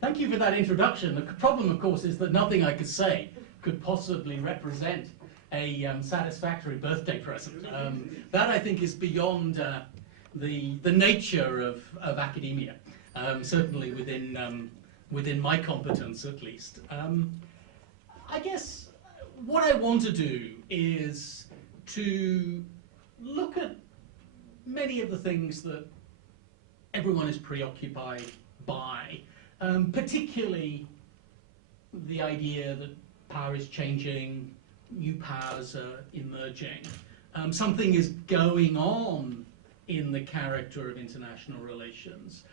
Thank you for that introduction. The problem, of course, is that nothing I could say could possibly represent a satisfactory birthday present. That, I think, is beyond the nature of academia, certainly within my competence, at least. I guess what I want to do is to look at many of the things that everyone is preoccupied by, particularly the idea that power is changing, new powers are emerging. Something is going on in the character of international relations,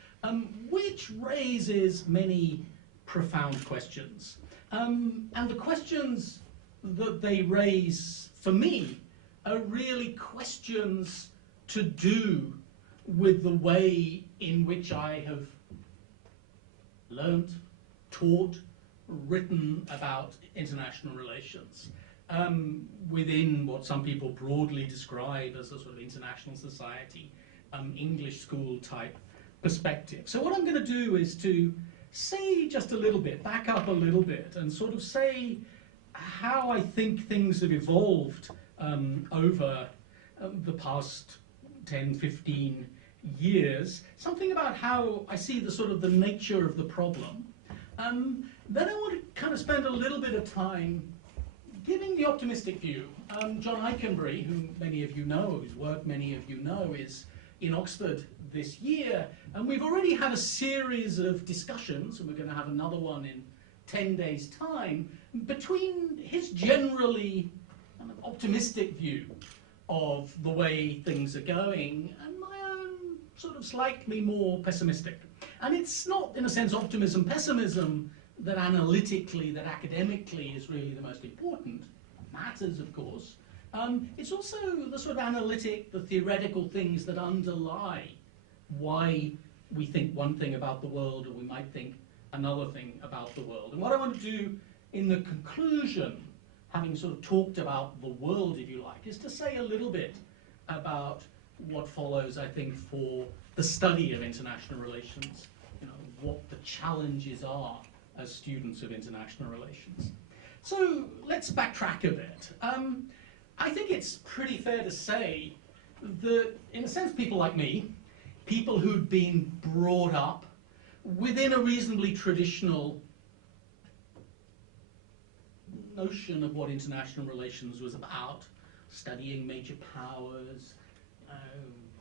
which raises many profound questions. And the questions that they raise, for me, are really questions to do with the way in which I have learnt, taught, written about international relations within what some people broadly describe as a sort of international society, English school type perspective. So what I'm going to do is to say just a little bit, back up a little bit, and sort of say how I think things have evolved over the past 10, 15 years, something about how I see the sort of the nature of the problem. Then I want to kind of spend a little bit of time giving the optimistic view. John Eikenberry, who many of you know, whose work many of you know, is in Oxford this year, and we've already had a series of discussions, and we're going to have another one in 10 days' time, between his generally kind of optimistic view of the way things are going and my own sort of slightly more pessimistic. And it's not, in a sense, optimism, pessimism that analytically, that academically is really the most important. It matters, of course. It's also the sort of analytic, the theoretical things that underlie why we think one thing about the world or we might think another thing about the world. And what I want to do in the conclusion, having sort of talked about the world, if you like, is to say a little bit about what follows, I think, for the study of international relations, you know, what the challenges are as students of international relations. So let's backtrack a bit. I think it's pretty fair to say that, in a sense, people like me, people who'd been brought up within a reasonably traditional notion of what international relations was about, studying major powers,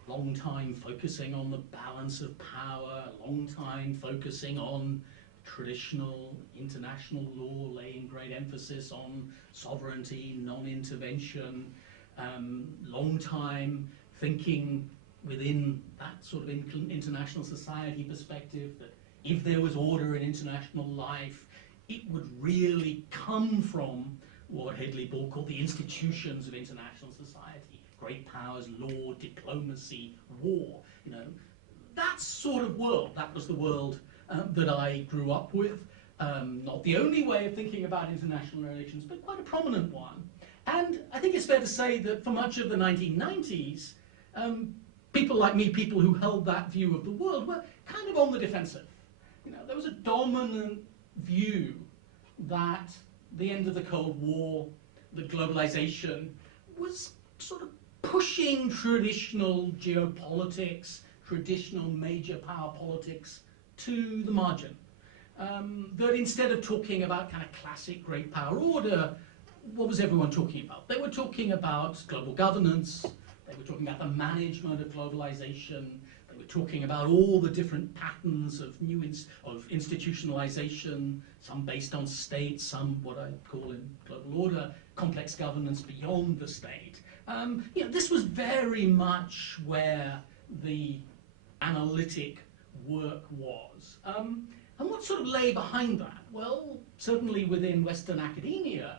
long time focusing on the balance of power, long time focusing on traditional international law, laying great emphasis on sovereignty, non-intervention, long time thinking within that sort of international society perspective that if there was order in international life, it would really come from what Hedley Ball called the institutions of international society, great powers, law, diplomacy, war, you know. That sort of world, that was the world that I grew up with. Not the only way of thinking about international relations, but quite a prominent one. And I think it's fair to say that for much of the 1990s, people like me, people who held that view of the world, were kind of on the defensive. You know, there was a dominant view that the end of the Cold War, the globalization, was sort of pushing traditional geopolitics, traditional major power politics to the margin. That instead of talking about kind of classic great power order, what was everyone talking about? They were talking about global governance, they were talking about the management of globalization, they were talking about all the different patterns of of institutionalization, some based on states, some what I call in global order, complex governance beyond the state. You know, this was very much where the analytic work was. And what sort of lay behind that? Well, certainly within Western academia,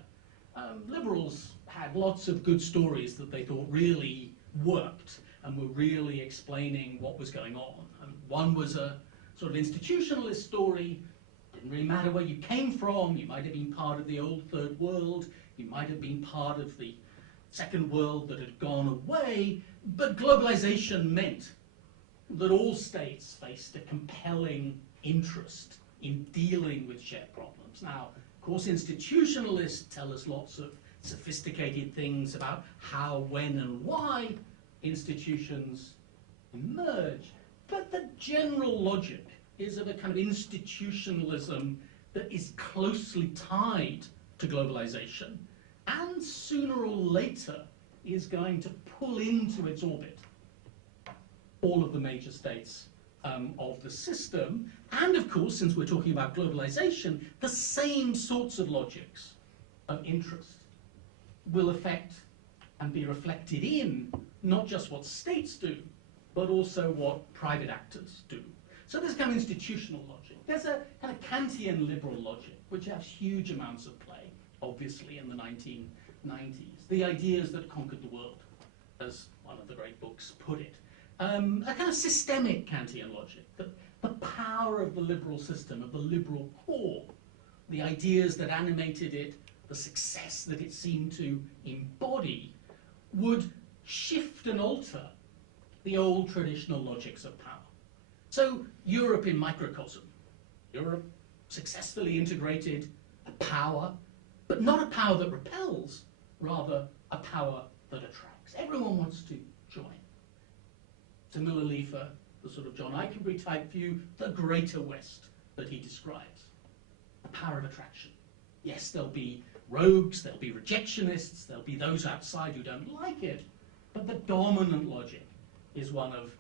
liberals had lots of good stories that they thought really worked and were really explaining what was going on. And one was a sort of institutionalist story. Didn't really matter where you came from. You might have been part of the old Third World. You might have been part of the Second World that had gone away. But globalization meant that all states faced a compelling interest in dealing with shared problems. Now, of course, institutionalists tell us lots of sophisticated things about how, when, and why institutions emerge, but the general logic is of a kind of institutionalism that is closely tied to globalization, and sooner or later is going to pull into its orbit all of the major states of the system. And of course, since we're talking about globalization, the same sorts of logics of interest will affect and be reflected in not just what states do, but also what private actors do. So there's kind of institutional logic. There's a kind of Kantian liberal logic, which has huge amounts of play, obviously, in the 1990s. The ideas that conquered the world, as one of the great books put it. A kind of systemic Kantian logic, that the power of the liberal system, of the liberal core, the ideas that animated it, the success that it seemed to embody, would shift and alter the old traditional logics of power. So Europe in microcosm. Europe successfully integrated a power, but not a power that repels, rather a power that attracts. Everyone wants to join. Similarly for the sort of John Eikenberry type view, the greater West that he describes. The power of attraction. Yes, there'll be rogues, there'll be rejectionists, there'll be those outside who don't like it, but the dominant logic is one of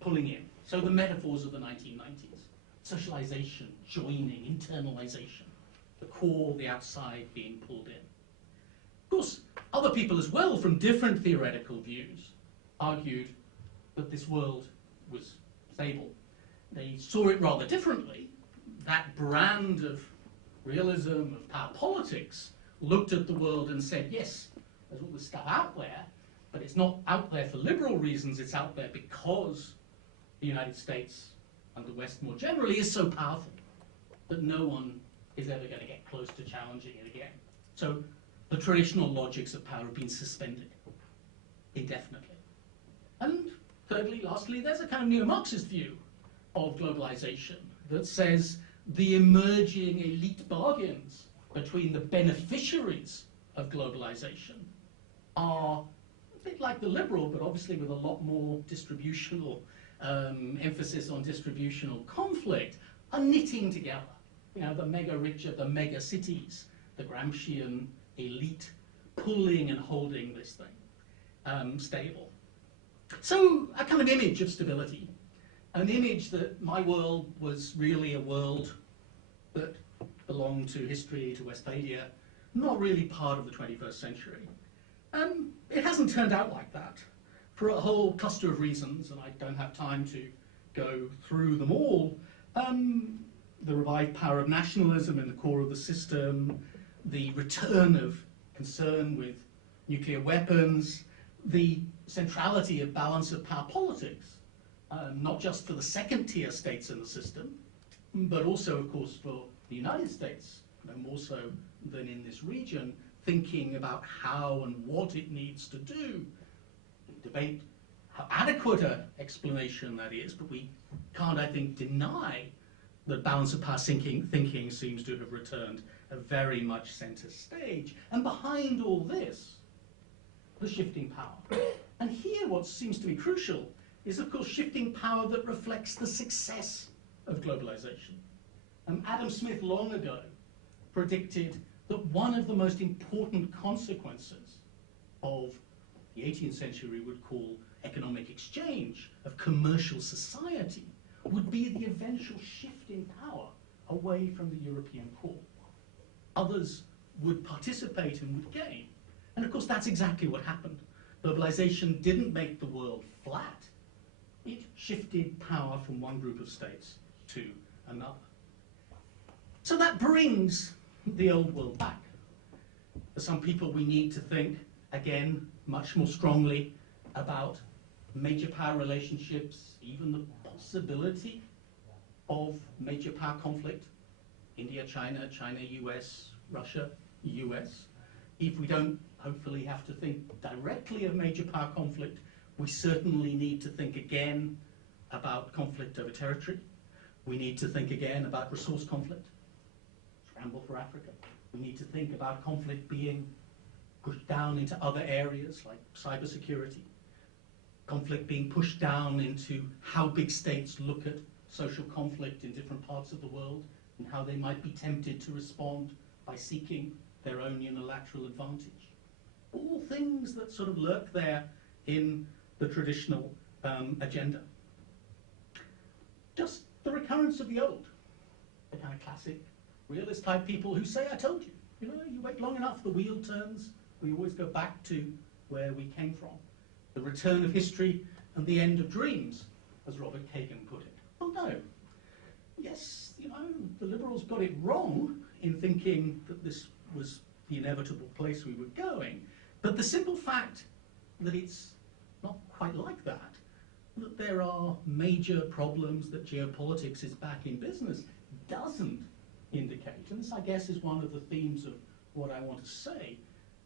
pulling in. So the metaphors of the 1990s, socialization, joining, internalization, the core, the outside being pulled in. Of course, other people as well from different theoretical views argued that this world was stable. They saw it rather differently. That brand of realism, of power politics, looked at the world and said, yes, there's all this stuff out there, but it's not out there for liberal reasons, it's out there because the United States and the West more generally is so powerful that no one is ever going to get close to challenging it again. So the traditional logics of power have been suspended indefinitely. And thirdly, lastly, there's a kind of neo-Marxist view of globalization that says the emerging elite bargains between the beneficiaries of globalization are a bit like the liberal, but obviously with a lot more distributional emphasis on distributional conflict, are knitting together. You know, the mega rich of the mega cities, the Gramscian elite pulling and holding this thing stable. So a kind of image of stability, an image that my world was really a world that belonged to history, to Westphalia, not really part of the 21st century. It hasn't turned out like that for a whole cluster of reasons, and I don't have time to go through them all. The revived power of nationalism in the core of the system, the return of concern with nuclear weapons, the centrality of balance of power politics, not just for the second-tier states in the system, but also, of course, for the United States, no more so than in this region, thinking about how and what it needs to do. Debate how adequate an explanation that is, but we can't, I think, deny that balance of power thinking seems to have returned a very much center stage. And behind all this, the shifting power. And here what seems to be crucial is, of course, shifting power that reflects the success of globalization. Adam Smith long ago predicted that one of the most important consequences of the 18th century we would call economic exchange, of commercial society, would be the eventual shift in power away from the European core. Others would participate and would gain. And of course, that's exactly what happened. Globalization didn't make the world flat. It shifted power from one group of states to another. So that brings the old world back. For some people, we need to think, again, much more strongly about major power relationships, even the possibility of major power conflict. India, China, China, US, Russia, US. If we don't hopefully have to think directly of major power conflict, we certainly need to think again about conflict over territory. We need to think again about resource conflict, scramble for Africa. We need to think about conflict being pushed down into other areas like cybersecurity, conflict being pushed down into how big states look at social conflict in different parts of the world and how they might be tempted to respond by seeking their own unilateral advantage. All things that sort of lurk there in the traditional agenda. Just the recurrence of the old, the kind of classic realist type people who say, I told you, you know, you wait long enough, the wheel turns, we always go back to where we came from. The return of history and the end of dreams, as Robert Kagan put it. Oh no, yes, you know, the liberals got it wrong in thinking that this was the inevitable place we were going, but the simple fact that it's not quite like that, that there are major problems, that geopolitics is back in business, doesn't indicate, and this I guess is one of the themes of what I want to say,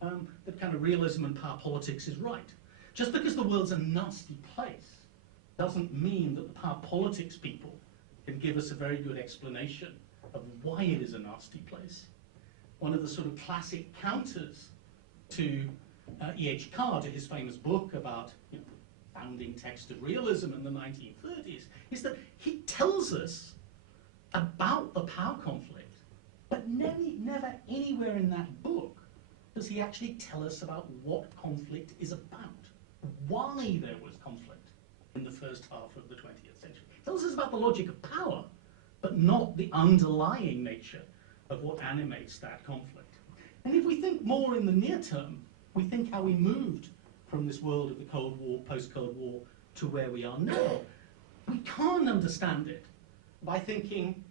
that kind of realism and power politics is right. Just because the world's a nasty place doesn't mean that the power politics people can give us a very good explanation of why it is a nasty place. One of the sort of classic counters to E.H. Carr, to his famous book about, you know, the founding text of realism in the 1930s, is that he tells us about the power conflict, but never anywhere in that book does he actually tell us about what conflict is about, why there was conflict in the first half of the 20th century. He tells us about the logic of power, but not the underlying nature of what animates that conflict. And if we think more in the near term, we think how we moved from this world of the Cold War, post-Cold War, to where we are now. We can't understand it by thinking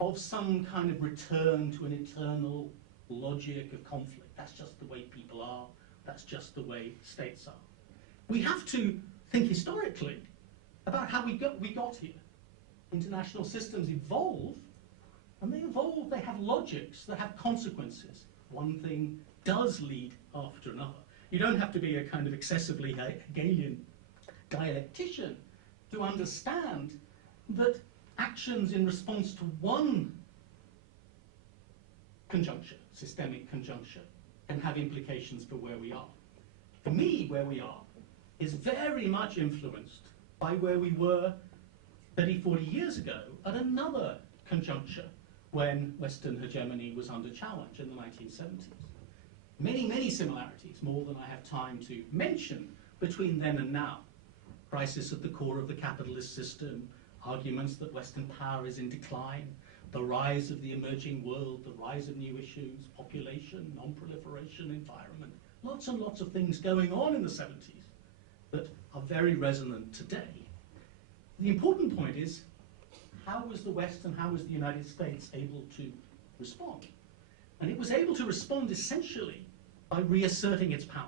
of some kind of return to an eternal logic of conflict. That's just the way people are. That's just the way states are. We have to think historically about how we got here. International systems evolve, and they evolve, they have logics, they have consequences. One thing does lead after another. You don't have to be a kind of excessively Hegelian dialectician to understand that actions in response to one conjuncture, systemic conjuncture, can have implications for where we are. For me, where we are is very much influenced by where we were 30, 40 years ago at another conjuncture when Western hegemony was under challenge in the 1970s. Many, many similarities, more than I have time to mention, between then and now. Crisis at the core of the capitalist system, arguments that Western power is in decline, the rise of the emerging world, the rise of new issues, population, non-proliferation, environment, lots and lots of things going on in the 70s that are very resonant today. The important point is, how was the West and how was the United States able to respond? And it was able to respond essentially by reasserting its power,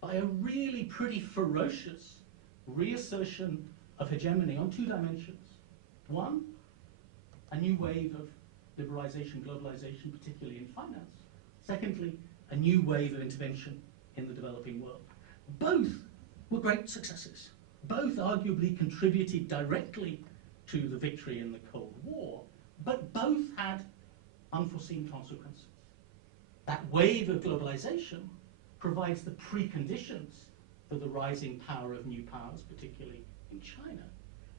by a really pretty ferocious reassertion of hegemony on two dimensions. One, a new wave of liberalization, globalization, particularly in finance. Secondly, a new wave of intervention in the developing world. Both were great successes. Both arguably contributed directly to the victory in the Cold War, but both had unforeseen consequences. That wave of globalization provides the preconditions for the rising power of new powers, particularly in China.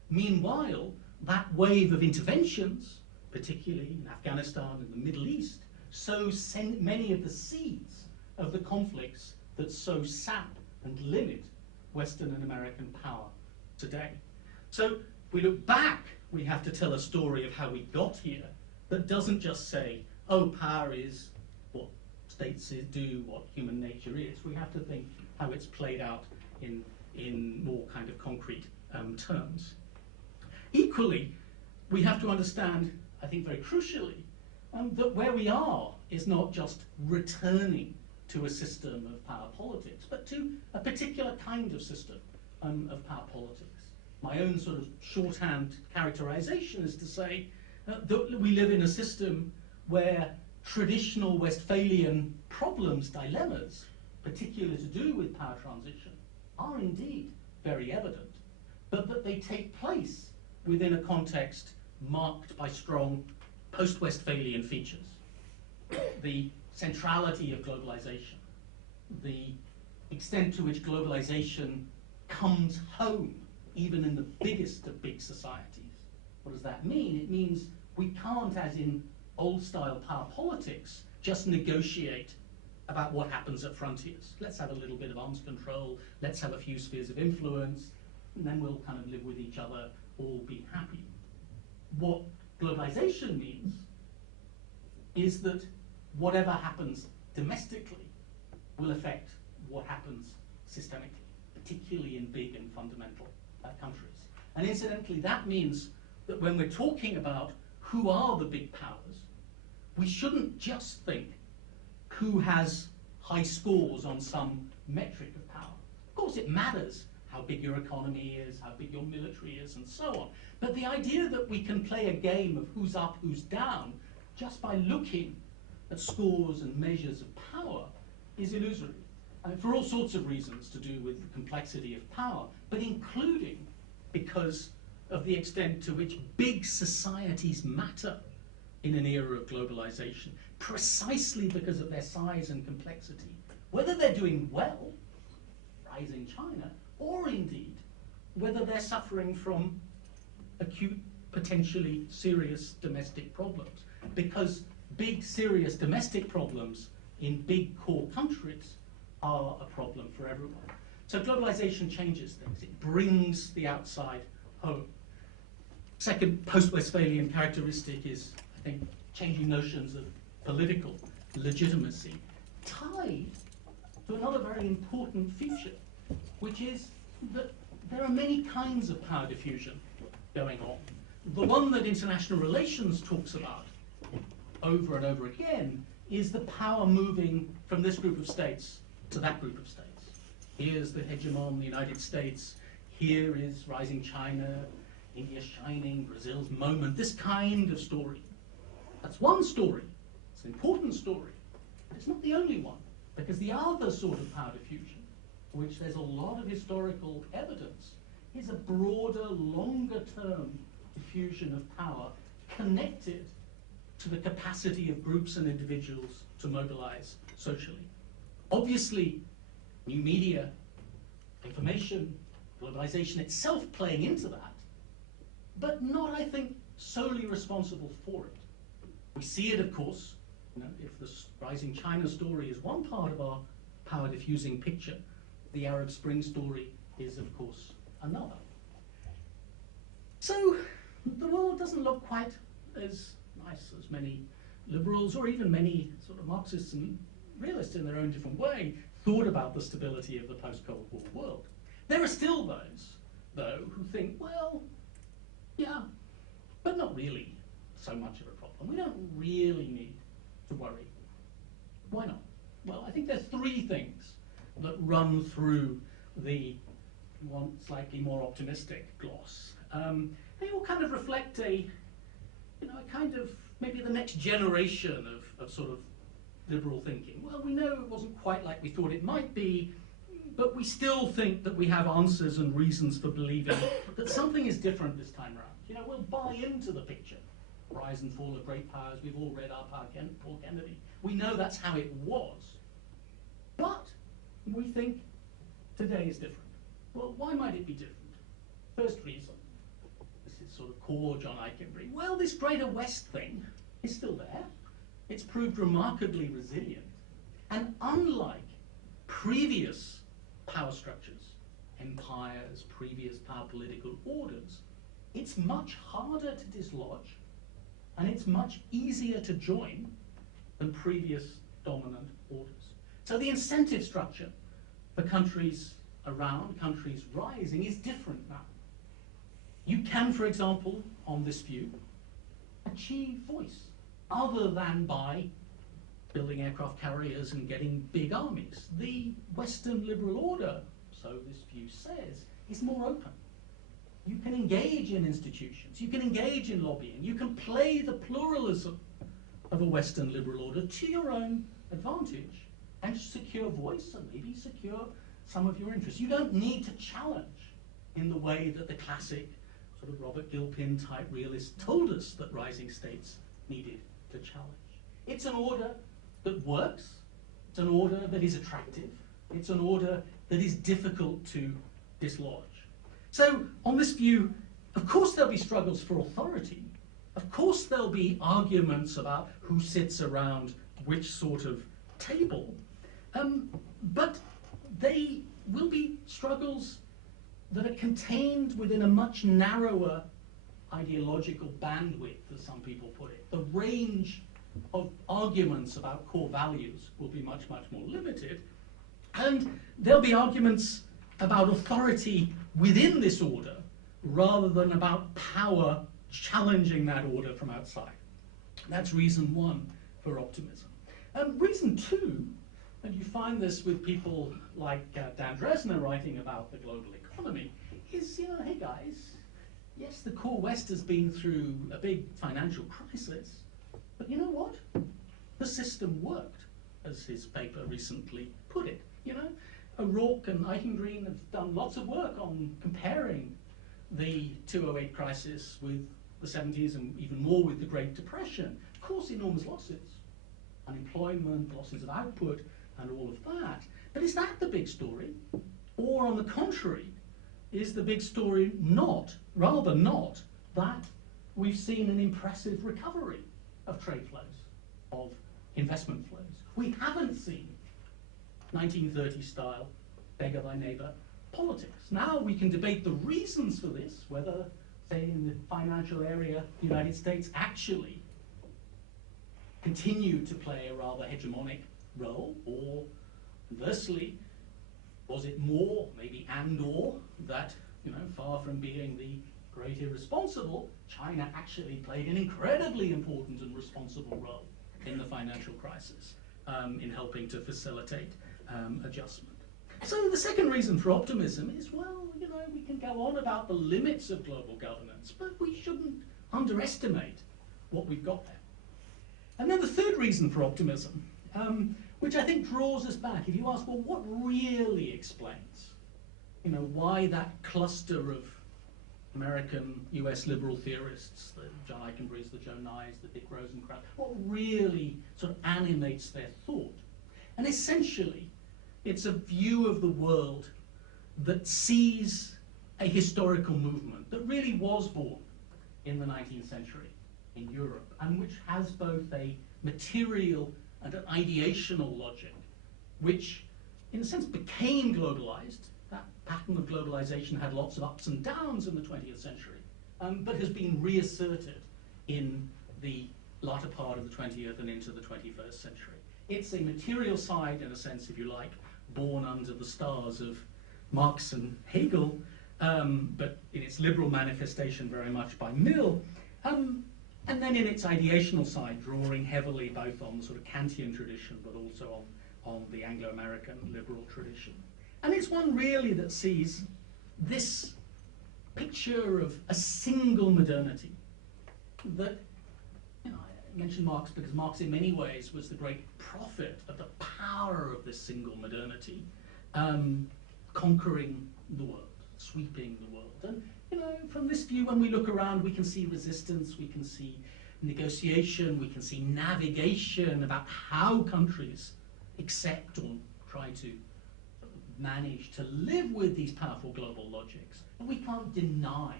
Meanwhile, that wave of interventions, particularly in Afghanistan and the Middle East, sows many of the seeds of the conflicts that so sap and limit Western and American power today. So if we look back, we have to tell a story of how we got here that doesn't just say, oh, power is what states do, what human nature is. We have to think how it's played out in more kind of concrete terms. Equally, we have to understand, I think very crucially, that where we are is not just returning to a system of power politics, but to a particular kind of system of power politics. My own sort of shorthand characterization is to say that we live in a system where traditional Westphalian problems, dilemmas, particularly to do with power transition, are indeed very evident, but that they take place within a context marked by strong post-Westphalian features. The centrality of globalization, the extent to which globalization comes home, even in the biggest of big societies. What does that mean? It means we can't, as in old-style power politics, just negotiate about what happens at frontiers. Let's have a little bit of arms control, let's have a few spheres of influence, and then we'll kind of live with each other, all be happy. What globalization means is that whatever happens domestically will affect what happens systemically, particularly in big and fundamental countries. And incidentally, that means that when we're talking about who are the big powers, we shouldn't just think who has high scores on some metric of power. Of course, it matters how big your economy is, how big your military is, and so on. But the idea that we can play a game of who's up, who's down, just by looking at scores and measures of power is illusory. And for all sorts of reasons to do with the complexity of power, but including because of the extent to which big societies matter in an era of globalization, precisely because of their size and complexity. Whether they're doing well, rising China, or indeed whether they're suffering from acute, potentially serious domestic problems. Because big, serious domestic problems in big core countries are a problem for everyone. So globalization changes things. It brings the outside home. Second post-Westphalian characteristic is, I think, changing notions of political legitimacy, tied to another very important feature, which is that there are many kinds of power diffusion going on. The one that international relations talks about over and over again is the power moving from this group of states to that group of states. Here's the hegemon, the United States. Here is rising China, India shining, Brazil's moment, this kind of story. That's one story. It's an important story. But it's not the only one, because the other sort of power diffusion, for which there's a lot of historical evidence, is a broader, longer-term diffusion of power connected to the capacity of groups and individuals to mobilize socially. Obviously, new media, information, globalization itself playing into that, but not, I think, solely responsible for it. We see it, of course, if the rising China story is one part of our power diffusing picture, the Arab Spring story is, of course, another. So the world doesn't look quite as nice as many liberals or even many sort of Marxists and realists in their own different way thought about the stability of the post-Cold War world. There are still those, though, who think, well, yeah, but not really so much of a problem. We don't really need to worry. Why not? Well, I think there's three things that run through the one slightly more optimistic gloss. They all kind of reflect a kind of maybe the next generation of sort of liberal thinking. Well, we know it wasn't quite like we thought it might be, but we still think that we have answers and reasons for believing that something is different this time around. We'll buy into the picture. Rise and fall of great powers. We've all read our Paul Kennedy. We know that's how it was. But we think today is different. Well, why might it be different? First reason, this is sort of core John Eichenberg. Well, this Greater West thing is still there. It's proved remarkably resilient. And unlike previous power structures, empires, previous power political orders, it's much harder to dislodge and it's much easier to join than previous dominant orders. So the incentive structure for countries around, countries rising, is different now. You can, for example, on this view, achieve voice other than by building aircraft carriers and getting big armies. The Western liberal order, so this view says, is more open. You can engage in institutions, you can engage in lobbying, you can play the pluralism of a Western liberal order to your own advantage and secure voice and maybe secure some of your interests. You don't need to challenge in the way that the classic sort of Robert Gilpin type realist told us that rising states needed to challenge. It's an order that works, it's an order that is attractive, it's an order that is difficult to dislodge. So on this view, of course there'll be struggles for authority, of course there'll be arguments about who sits around which sort of table, but they will be struggles that are contained within a much narrower ideological bandwidth, as some people put it. The range of arguments about core values will be much, much more limited, and there'll be arguments about authority within this order rather than about power challenging that order from outside. That's reason one for optimism. Reason two, and you find this with people like Dan Dresner writing about the global economy, is, you know, hey guys, yes, the core West has been through a big financial crisis, but you know what? The system worked, as his paper recently put it. You know, O'Rourke and Eichengreen have done lots of work on comparing the 2008 crisis with the 70s and even more with the Great Depression. Of course, enormous losses, unemployment, losses of output, and all of that. But is that the big story? Or on the contrary, is the big story rather not, that we've seen an impressive recovery of trade flows, of investment flows? We haven't seen 1930s style beggar thy neighbor politics. Now we can debate the reasons for this, whether, say, in the financial area, the United States actually continued to play a rather hegemonic role, or conversely, was it more, maybe and/or, that, you know, far from being the great irresponsible, China actually played an incredibly important and responsible role in the financial crisis, in helping to facilitate adjustment. So the second reason for optimism is, well, you know, we can go on about the limits of global governance, but we shouldn't underestimate what we've got there. And then the third reason for optimism, which I think draws us back, if you ask, well, what really explains, you know, why that cluster of American, US liberal theorists, the John Eichenbergs, the Joe Nyes, the Dick Rosenkranz, what really sort of animates their thought? And essentially, it's a view of the world that sees a historical movement that really was born in the 19th century in Europe, and which has both a material and an ideational logic, which in a sense became globalized. That pattern of globalization had lots of ups and downs in the 20th century, but has been reasserted in the latter part of the 20th and into the 21st century. It's a material side, in a sense, if you like, born under the stars of Marx and Hegel, but in its liberal manifestation very much by Mill, and then in its ideational side, drawing heavily both on the sort of Kantian tradition, but also on the Anglo-American liberal tradition. And it's one really that sees this picture of a single modernity that, you know, I mentioned Marx because Marx in many ways was the great prophet of the power of this single modernity, conquering the world, sweeping the world. And, you know, from this view, when we look around, we can see resistance, we can see negotiation, we can see navigation about how countries accept or try to manage to live with these powerful global logics. And we can't deny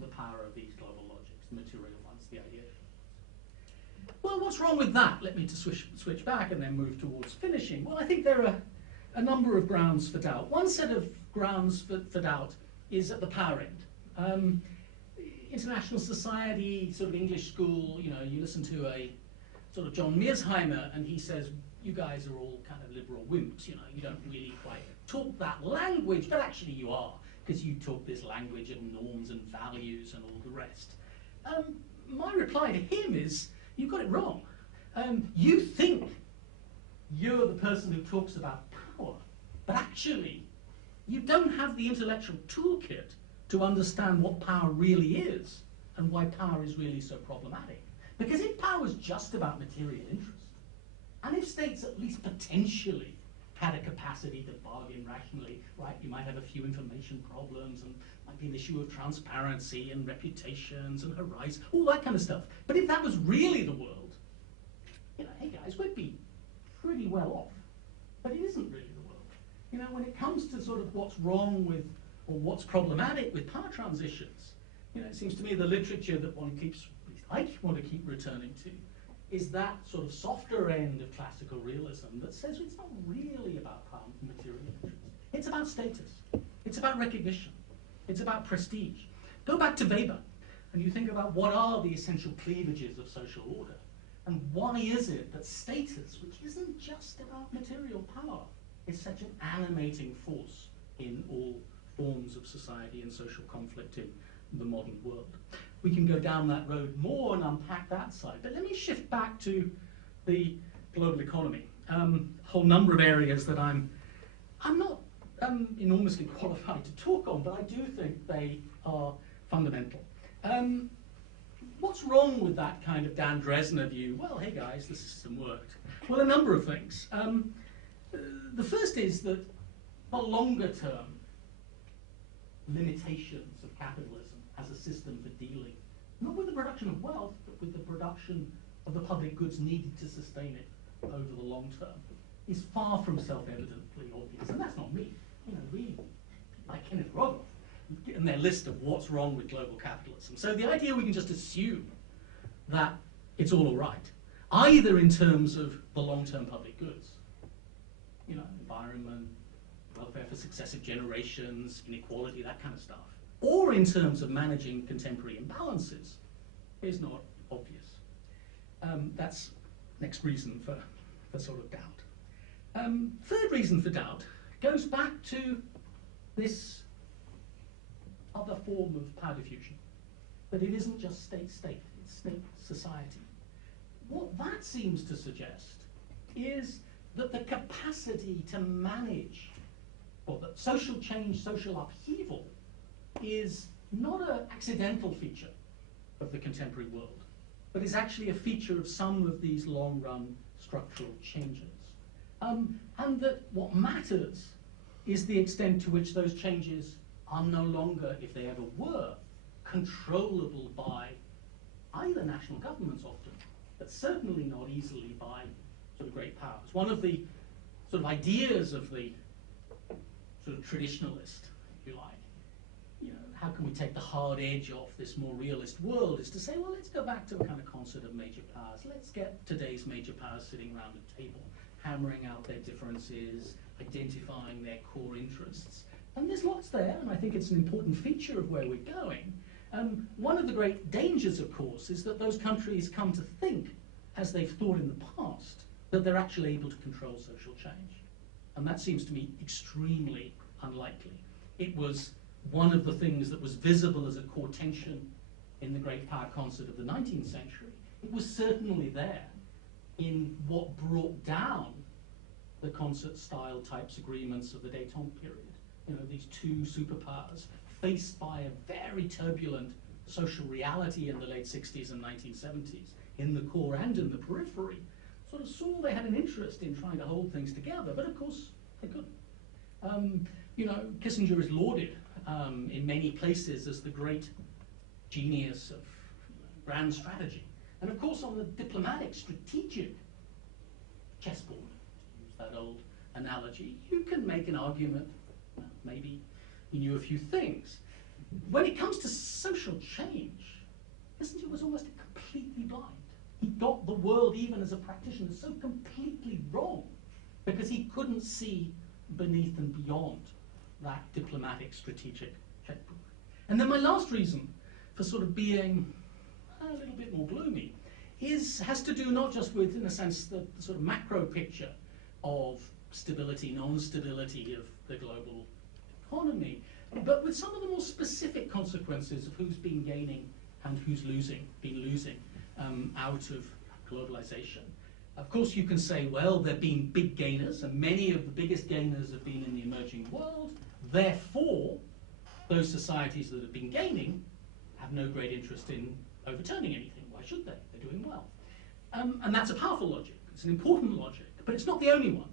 the power of these global logics, the material ones, the ideation. Well, what's wrong with that? Let me switch back and then move towards finishing. Well, I think there are a number of grounds for doubt. One set of grounds for doubt is at the power end. International society, sort of English school, you know, you listen to a sort of John Mearsheimer and he says, you guys are all kind of liberal wimps, you know, you don't really quite talk that language, but actually you are, because you talk this language of norms and values and all the rest. My reply to him is, you got it wrong. You think you're the person who talks about power, but actually you don't have the intellectual toolkit to understand what power really is and why power is really so problematic. Because if power is just about material interest, and if states at least potentially had a capacity to bargain rationally, right? You might have a few information problems and might be an issue of transparency and reputations and horizon, all that kind of stuff. But if that was really the world, you know, hey guys, we'd be pretty well off. But it isn't really the world. You know, when it comes to sort of what's wrong with, or what's problematic with power transitions, you know, it seems to me the literature that one keeps, at least I want to keep returning to, is that sort of softer end of classical realism that says it's not really about power and material interests. It's about status. It's about recognition. It's about prestige. Go back to Weber, and you think about what are the essential cleavages of social order, and why is it that status, which isn't just about material power, is such an animating force in all forms of society and social conflict in the modern world. We can go down that road more and unpack that side, but let me shift back to the global economy. A whole number of areas that I'm not enormously qualified to talk on, but I do think they are fundamental. What's wrong with that kind of Dan Dresner view? Well, hey guys, the system worked. Well, a number of things. The first is that the longer term limitations of capitalism as a system for dealing, not with the production of wealth, but with the production of the public goods needed to sustain it over the long term, is far from self-evidently obvious. And that's not me. You know, really, like Kenneth Rogoff, and their list of what's wrong with global capitalism. So the idea we can just assume that it's all right, either in terms of the long-term public goods, you know, environment, welfare for successive generations, inequality, that kind of stuff, or in terms of managing contemporary imbalances, is not obvious. That's next reason for sort of doubt. Third reason for doubt goes back to this other form of power diffusion, that it isn't just state-state, it's state-society. What that seems to suggest is that the capacity to manage, or that social change, social upheaval, is not an accidental feature of the contemporary world, but is actually a feature of some of these long-run structural changes. And that what matters is the extent to which those changes are no longer, if they ever were, controllable by either national governments often, but certainly not easily by sort of great powers. One of the sort of ideas of the sort of traditionalist, if you like, you know, how can we take the hard edge off this more realist world, is to say, well, let's go back to a kind of concert of major powers. Let's get today's major powers sitting around a table, hammering out their differences, identifying their core interests. And there's lots there, and I think it's an important feature of where we're going. One of the great dangers, of course, is that those countries come to think, as they've thought in the past, that they're actually able to control social change. And that seems to me extremely unlikely. It was one of the things that was visible as a core tension in the great power concert of the 19th century. It was certainly there in what brought down the concert-style types agreements of the détente period. You know, these two superpowers faced by a very turbulent social reality in the late 60s and 1970s, in the core and in the periphery, sort of saw they had an interest in trying to hold things together, but of course they couldn't. You know, Kissinger is lauded in many places as the great genius of grand strategy. And of course on the diplomatic, strategic chessboard, to use that old analogy, you can make an argument, well, maybe he knew a few things. When it comes to social change, Kissinger was almost completely blind. He got the world, even as a practitioner, so completely wrong because he couldn't see beneath and beyond that diplomatic, strategic checkbook. And then my last reason for sort of being a little bit more gloomy has to do not just with, in a sense, the sort of macro picture of stability, non-stability of the global economy, but with some of the more specific consequences of who's been gaining and who's been losing out of globalization. Of course, you can say, well, there have been big gainers, and many of the biggest gainers have been in the emerging world. Therefore, those societies that have been gaining have no great interest in overturning anything. Why should they? They're doing well. And that's a powerful logic. It's an important logic, but it's not the only one.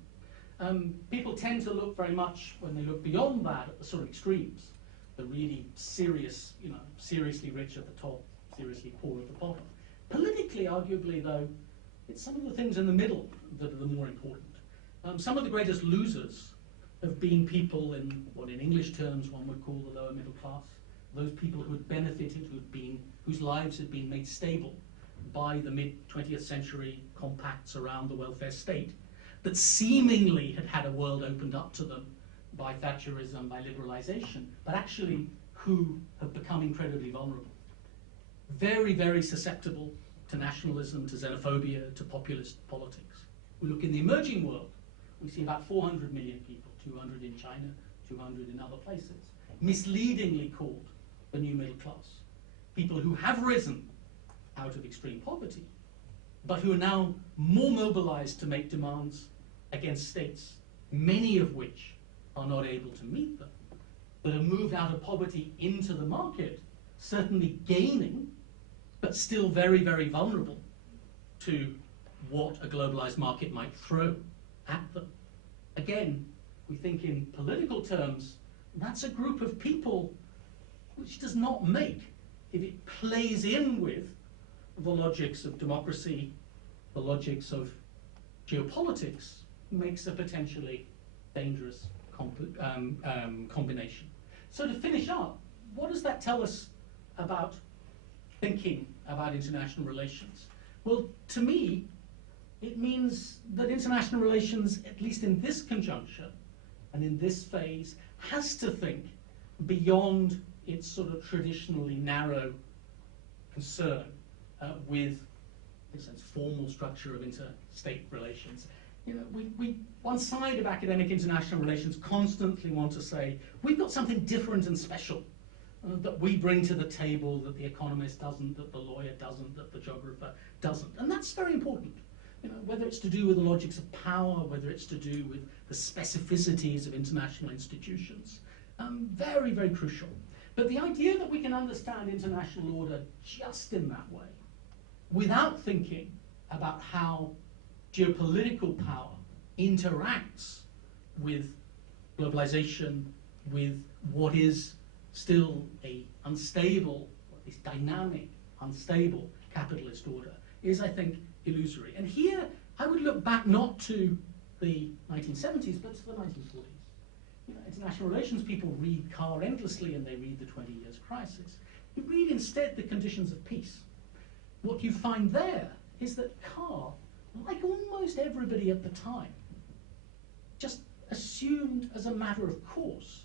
people tend to look very much, when they look beyond that, at the sort of extremes. The really serious, seriously rich at the top, seriously poor at the bottom. Politically, arguably, though, it's some of the things in the middle that are the more important. Some of the greatest losers have been people in what in English terms one would call the lower middle class, those people who had benefited, whose lives had been made stable by the mid-20th century compacts around the welfare state, that seemingly had a world opened up to them by Thatcherism, by liberalisation, but actually who have become incredibly vulnerable. Very, very susceptible to nationalism, to xenophobia, to populist politics. We look in the emerging world, we see about 400 million people, 200 in China, 200 in other places, misleadingly called the new middle class. People who have risen out of extreme poverty, but who are now more mobilized to make demands against states, many of which are not able to meet them, that have moved out of poverty into the market, certainly gaining, but still very, very vulnerable to what a globalized market might throw at them. Again, we think in political terms, that's a group of people which does not make, if it plays in with the logics of democracy, the logics of geopolitics, makes a potentially dangerous combination. So to finish up, what does that tell us about thinking about international relations? Well, to me, it means that international relations, at least in this conjuncture and in this phase, has to think beyond its sort of traditionally narrow concern with, in a sense, formal structure of interstate relations. We one side of academic international relations constantly want to say, we've got something different and special that we bring to the table that the economist doesn't, that the lawyer doesn't, that the geographer doesn't. And that's very important. Whether it's to do with the logics of power, whether it's to do with the specificities of international institutions, very, very crucial. But the idea that we can understand international order just in that way, without thinking about how geopolitical power interacts with globalization, with what is still a unstable, or at least dynamic, unstable capitalist order, is, I think, illusory. And here, I would look back not to the 1970s, but to the 1940s. International relations people read Carr endlessly, and they read the 20 Years' Crisis. You read instead the conditions of peace. What you find there is that Carr, like almost everybody at the time, just assumed as a matter of course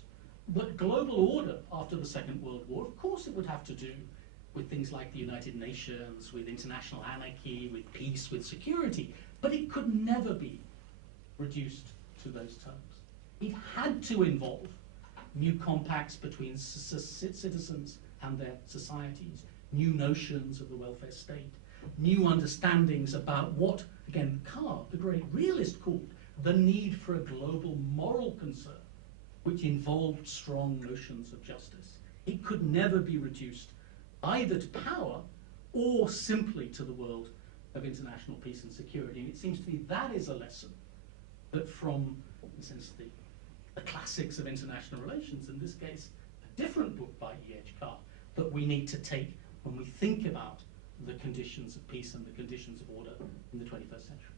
that global order after the Second World War, of course it would have to do with things like the United Nations, with international anarchy, with peace, with security, but it could never be reduced to those terms. It had to involve new compacts between citizens and their societies, new notions of the welfare state, new understandings about what, again, Carr, the great realist, called the need for a global moral concern, which involved strong notions of justice. It could never be reduced either to power or simply to the world of international peace and security. And it seems to me that is a lesson that from, in a sense, the classics of international relations, in this case, a different book by E.H. Carr, that we need to take when we think about the conditions of peace and the conditions of order in the 21st century.